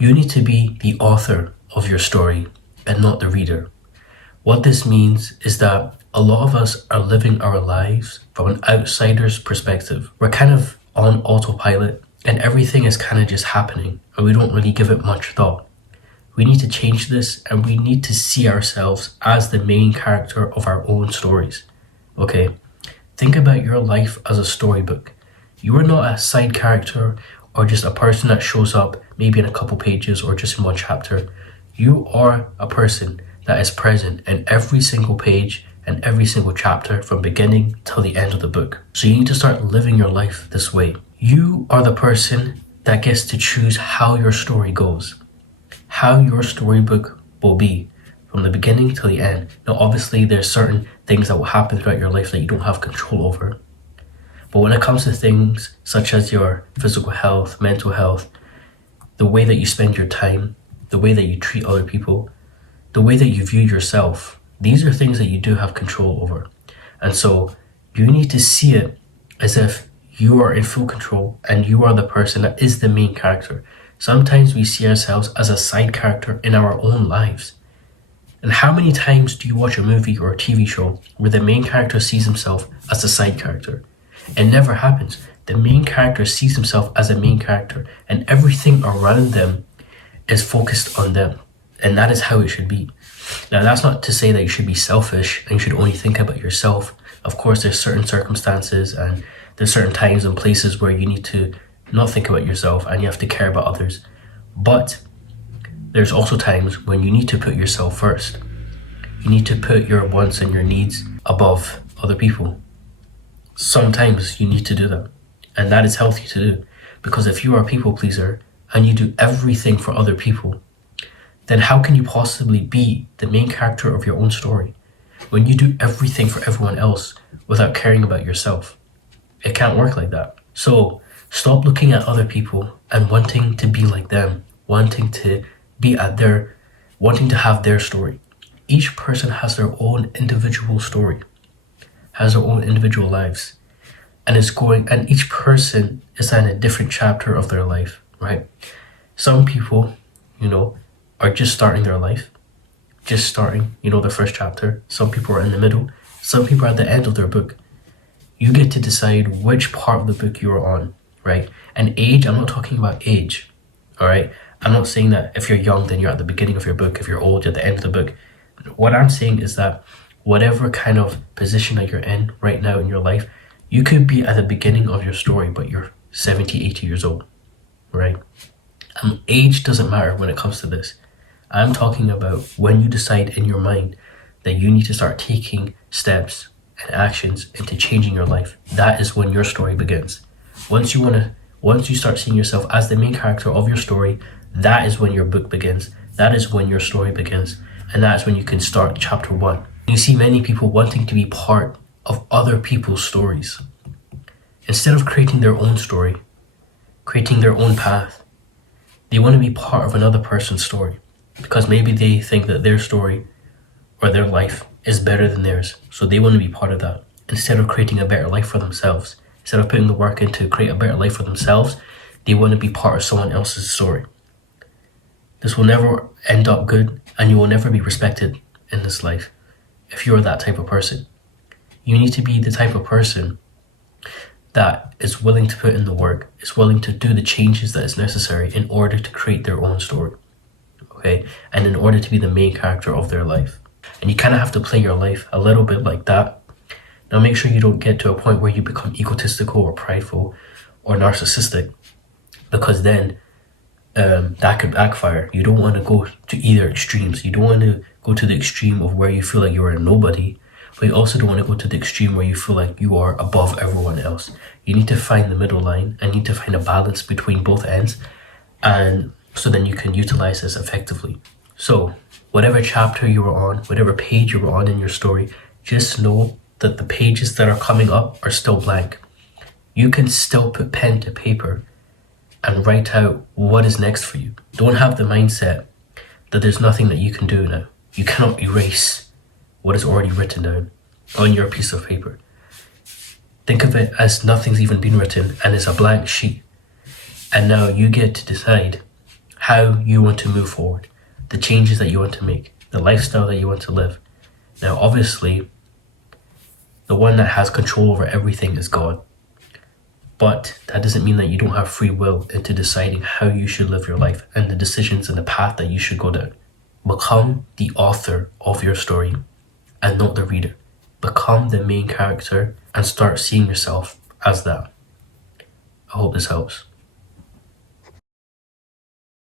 You need to be the author of your story and not the reader. What this means is that a lot of us are living our lives from an outsider's perspective. We're kind of on autopilot and everything is kind of just happening and we don't really give it much thought. We need to change this and we need to see ourselves as the main character of our own stories. Okay? Think about your life as a storybook. You are not a side character or just a person that shows up maybe in a couple pages or just in one chapter. You are a person that is present in every single page and every single chapter from beginning till the end of the book. So you need to start living your life this way. You are the person that gets to choose how your story goes, how your storybook will be from the beginning till the end. Now obviously there's certain things that will happen throughout your life that you don't have control over. But when it comes to things such as your physical health, mental health, the way that you spend your time, the way that you treat other people, the way that you view yourself, these are things that you do have control over. And so you need to see it as if you are in full control and you are the person that is the main character. Sometimes we see ourselves as a side character in our own lives. And how many times do you watch a movie or a TV show where the main character sees himself as a side character? It never happens. The main character sees himself as a main character and everything around them is focused on them. And that is how it should be. Now that's not to say that you should be selfish and you should only think about yourself. Of course there's certain circumstances and there's certain times and places where you need to not think about yourself and you have to care about others. But there's also times when you need to put yourself first. You need to put your wants and your needs above other people. Sometimes you need to do that. And that is healthy to do. Because if you are a people pleaser and you do everything for other people, then how can you possibly be the main character of your own story when you do everything for everyone else without caring about yourself? It can't work like that. So stop looking at other people and wanting to be like them, wanting to have their story. Each person has their own individual story, has their own individual lives, and each person is in a different chapter of their life, right? Some people, are just starting their life, just starting, their first chapter. Some people are in the middle, some people are at the end of their book. You get to decide which part of the book you're on, right? And age, I'm not talking about age, all right? I'm not saying that if you're young, then you're at the beginning of your book. If you're old, you're at the end of the book. What I'm saying is that whatever kind of position that you're in right now in your life, you could be at the beginning of your story, but you're 70, 80 years old, right? Age doesn't matter when it comes to this. I'm talking about when you decide in your mind that you need to start taking steps and actions into changing your life. That is when your story begins. Once you start seeing yourself as the main character of your story, that is when your book begins. That is when your story begins. And that's when you can start chapter 1. You see many people wanting to be part of other people's stories. Instead of creating their own story, creating their own path, they want to be part of another person's story because maybe they think that their story or their life is better than theirs. So they want to be part of that. Instead of creating a better life for themselves, instead of putting the work in to create a better life for themselves, they want to be part of someone else's story. This will never end up good and you will never be respected in this life if you're that type of person. You need to be the type of person that is willing to put in the work, is willing to do the changes that is necessary in order to create their own story, okay? And in order to be the main character of their life. And you kind of have to play your life a little bit like that. Now make sure you don't get to a point where you become egotistical or prideful or narcissistic, because then that could backfire. You don't want to go to either extremes. You don't want to go to the extreme of where you feel like you're a nobody, but you also don't want to go to the extreme where you feel like you are above everyone else. You need to find the middle line and you need to find a balance between both ends, and so then you can utilize this effectively. So whatever chapter you were on, whatever page you were on in your story, just know that the pages that are coming up are still blank. You can still put pen to paper and write out what is next for you. Don't have the mindset that there's nothing that you can do now. You cannot erase what is already written down on your piece of paper. Think of it as nothing's even been written and it's a blank sheet. And now you get to decide how you want to move forward, the changes that you want to make, the lifestyle that you want to live. Now, obviously, the one that has control over everything is God. But that doesn't mean that you don't have free will into deciding how you should live your life and the decisions and the path that you should go down. Become the author of your story and not the reader. Become the main character and start seeing yourself as that. I hope this helps.